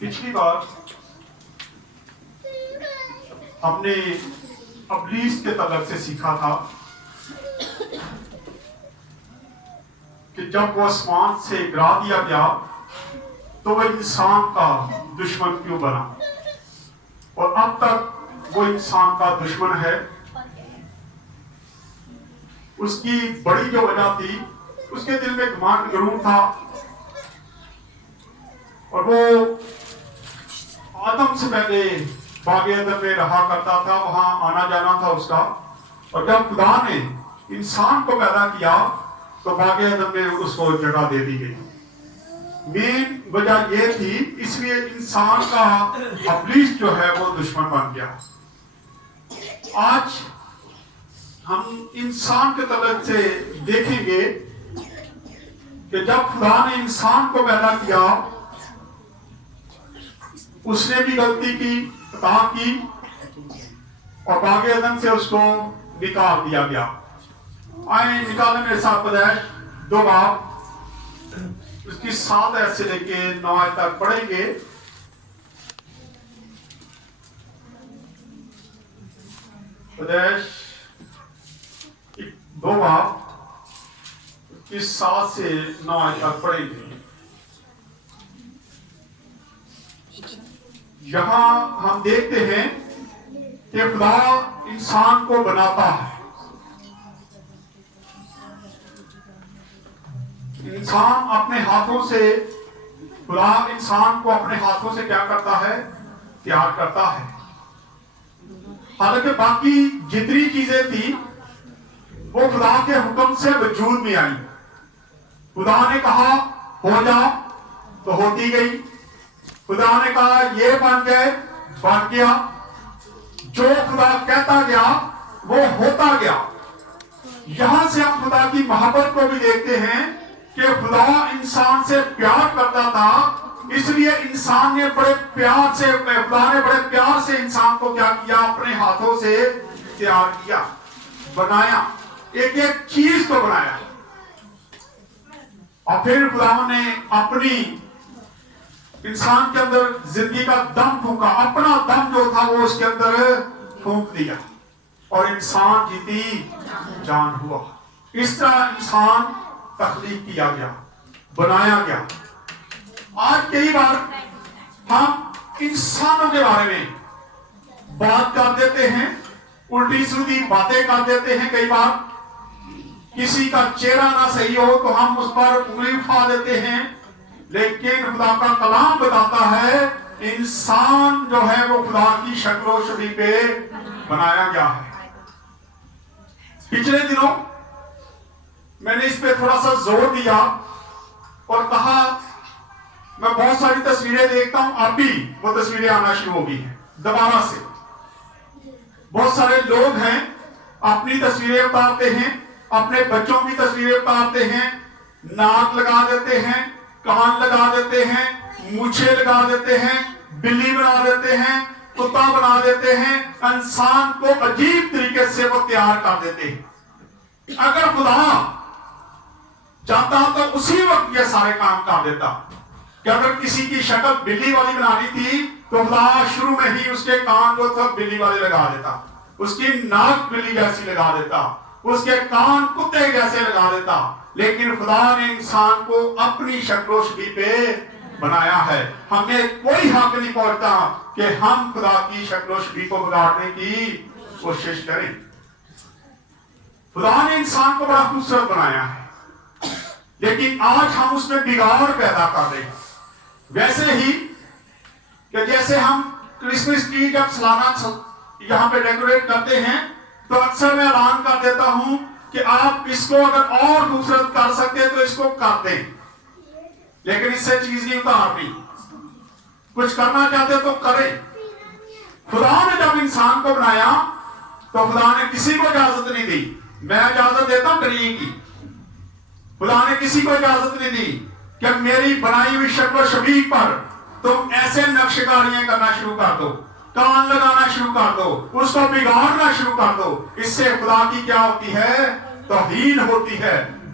پچھلی بار ہم نے ابلیس کے تعلق سے سیکھا تھا کہ جب وہ آسمان سے گرا دیا گیا تو وہ انسان کا دشمن کیوں بنا، اور اب تک وہ انسان کا دشمن ہے۔ اس کی بڑی جو وجہ تھی، اس کے دل میں گھمنڈ غرور تھا، اور وہ آدم سے پہلے باغ عدن میں رہا کرتا تھا، وہاں آنا جانا تھا اس کا، اور جب خدا نے انسان کو پیدا کیا تو باغ عدن میں اس کو جگہ دے دی گئی۔ مین وجہ یہ تھی، اس لیے انسان کا ابلیس جو ہے وہ دشمن بن گیا۔ آج ہم انسان کے تعلق سے دیکھیں گے کہ جب خدا نے انسان کو پیدا کیا، اس نے بھی غلطی کی، خطا کی، اور باغ عدن سے اس کو نکال دیا گیا۔ آئیں نکالیں میرے ساتھ پیدائش 2 باب اس کی 7 آیت سے لے کے 9 آیت تک پڑھیں گے۔ پیدائش 2 باب اس کی 7 سے 9 آیت تک پڑھیں گے۔ یہاں ہم دیکھتے ہیں کہ خدا انسان کو بناتا ہے۔ انسان اپنے ہاتھوں سے، خدا انسان کو اپنے ہاتھوں سے کیا کرتا ہے؟ تیار کرتا ہے۔ حالانکہ باقی جتنی چیزیں تھی وہ خدا کے حکم سے وجود میں آئی۔ خدا نے کہا ہو جا تو ہوتی گئی، خدا نے کہا یہ بن جائے، بن گیا۔ جو خدا کہتا گیا وہ ہوتا گیا۔ یہاں سے ہم خدا کی محبت کو بھی دیکھتے ہیں کہ خدا انسان سے پیار کرتا تھا، اس لیے انسان نے بڑے پیار سے، خدا نے بڑے پیار سے انسان کو کیا کیا؟ اپنے ہاتھوں سے تیار کیا، بنایا، ایک ایک چیز کو بنایا، اور پھر خدا نے اپنی انسان کے اندر زندگی کا دم پھونکا، اپنا دم جو تھا وہ اس کے اندر پھونک دیا، اور انسان جیتی جان ہوا۔ اس طرح انسان تخلیق کیا گیا، بنایا گیا۔ آج کئی بار ہم انسانوں کے بارے میں بات کر دیتے ہیں، الٹی سیدھی باتیں کر دیتے ہیں۔ کئی بار کسی کا چہرہ نہ صحیح ہو تو ہم اس پر انگلی اٹھا دیتے ہیں، لیکن خدا کا کلام بتاتا ہے انسان جو ہے وہ خدا کی شکل و شبیہ پہ بنایا گیا ہے۔ پچھلے دنوں میں نے اس پہ تھوڑا سا زور دیا اور کہا میں بہت ساری تصویریں دیکھتا ہوں، اب بھی وہ تصویریں آنا شروع ہو گئی ہیں دوبارہ سے۔ بہت سارے لوگ ہیں اپنی تصویریں اتارتے ہیں، اپنے بچوں کی تصویریں اتارتے ہیں، ناک لگا دیتے ہیں، کان لگا دیتے ہیں، مونچھیں لگا دیتے ہیں، بلی بنا دیتے ہیں، کتا بنا دیتے ہیں، انسان کو عجیب طریقے سے وہ تیار کر دیتے ہیں۔ اگر خدا چاہتا تو اسی وقت یہ سارے کام کر دیتا کہ اگر کسی کی شکل بلی والی بنانی تھی تو خدا شروع میں ہی اس کے کان جو تھا بلی والے لگا دیتا، اس کی ناک بلی جیسی لگا دیتا، اس کے کان کتے جیسے لگا دیتا۔ لیکن خدا نے انسان کو اپنی شکل و شبیہ پہ بنایا ہے۔ ہمیں کوئی حق نہیں پہنچتا کہ ہم خدا کی شکل و شبیہ کو بگاڑنے کی کوشش کریں۔ خدا نے انسان کو بڑا خوبصورت بنایا ہے، لیکن آج ہم اس میں بگاڑ پیدا کر رہے ہیں۔ ویسے ہی کہ جیسے ہم کرسمس کی جب سالانہ یہاں پہ ڈیکوریٹ کرتے ہیں تو اکثر میں اعلان کر دیتا ہوں کہ آپ اس کو اگر اور خوبصورت کر سکتے تو اس کو کر دیں، لیکن اس سے چیز نہیں اتارنی، کچھ کرنا چاہتے تو کریں۔ خدا نے جب انسان کو بنایا تو خدا نے کسی کو اجازت نہیں دی، میں اجازت دیتا ہوں کریے کی، خدا نے کسی کو اجازت نہیں دی کہ میری بنائی ہوئی شکل و شبیہ پر تم ایسے نقش کاریاں کرنا شروع کر دو، کان لگانا شروع کر دو، اس کو بگاڑنا شروع کر دو۔ اس سے خدا کی کیا ہوتی ہے؟ توہین ہوتی ہے،